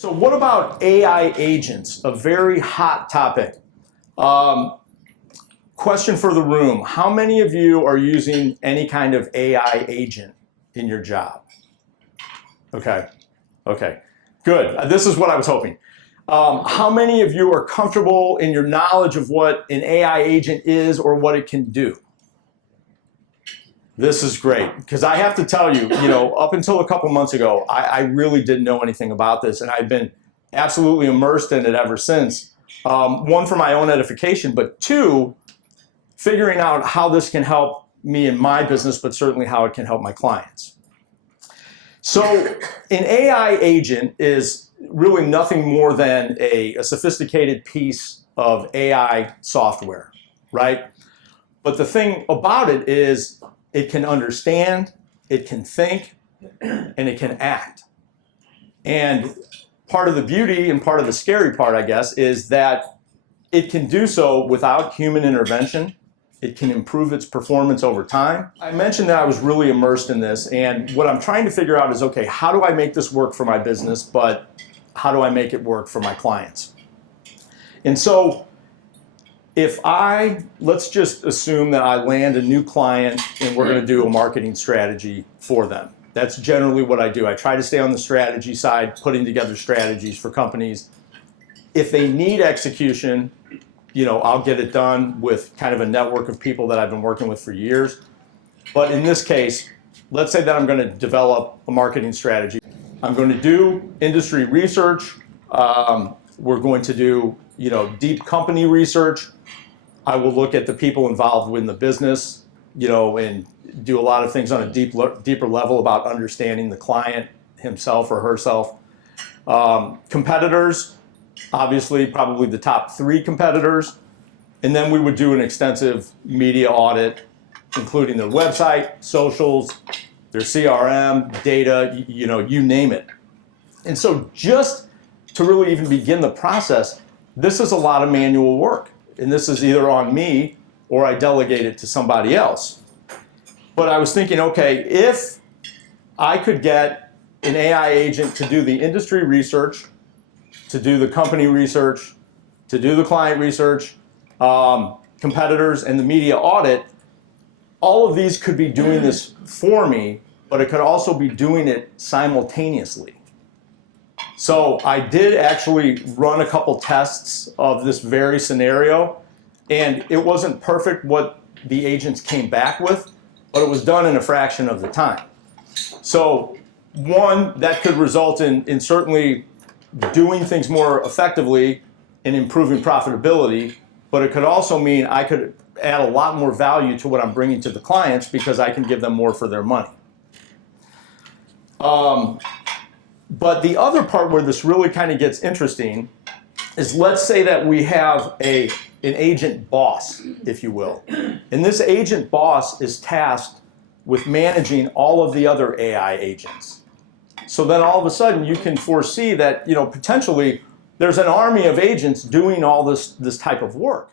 So what about AI agents? A very hot topic. Question for the room. How many of you are using any kind of AI agent in your job? Okay, good. This is what I was hoping. How many of you are comfortable in your knowledge of what an AI agent is or what it can do? This is great, because I have to tell you, up until a couple months ago, I really didn't know anything about this, and I've been absolutely immersed in it ever since. One, for my own edification, but two, figuring out how this can help me in my business, but certainly how it can help my clients. So an AI agent is really nothing more than a sophisticated piece of AI software, right? But the thing about it is it can understand, it can think, and it can act. And part of the beauty and part of the scary part, I guess, is that it can do so without human intervention. It can improve its performance over time. I mentioned that I was really immersed in this, and what I'm trying to figure out is, okay, how do I make this work for my business, but how do I make it work for my clients? And so let's just assume that I land a new client and we're going to do a marketing strategy for them. That's generally what I do. I try to stay on the strategy side, putting together strategies for companies. If they need execution, I'll get it done with kind of a network of people that I've been working with for years. But in this case, let's say that I'm going to develop a marketing strategy. I'm going to do industry research. We're going to do, deep company research. I will look at the people involved in the business, and do a lot of things on a deeper level about understanding the client himself or herself. Competitors, obviously, probably the top 3 competitors. And then we would do an extensive media audit, including their website, socials, their CRM, data, you name it. And so just to really even begin the process, this is a lot of manual work. And this is either on me or I delegate it to somebody else. But I was thinking, okay, if I could get an AI agent to do the industry research, to do the company research, to do the client research, competitors, and the media audit, all of these could be doing this for me, but it could also be doing it simultaneously. So I did actually run a couple tests of this very scenario, and it wasn't perfect what the agents came back with, but it was done in a fraction of the time. So one, that could result in certainly doing things more effectively and improving profitability, but it could also mean I could add a lot more value to what I'm bringing to the clients because I can give them more for their money. But the other part where this really kind of gets interesting is, let's say that we have an agent boss, if you will. And this agent boss is tasked with managing all of the other AI agents. So then all of a sudden you can foresee that, potentially there's an army of agents doing all this type of work.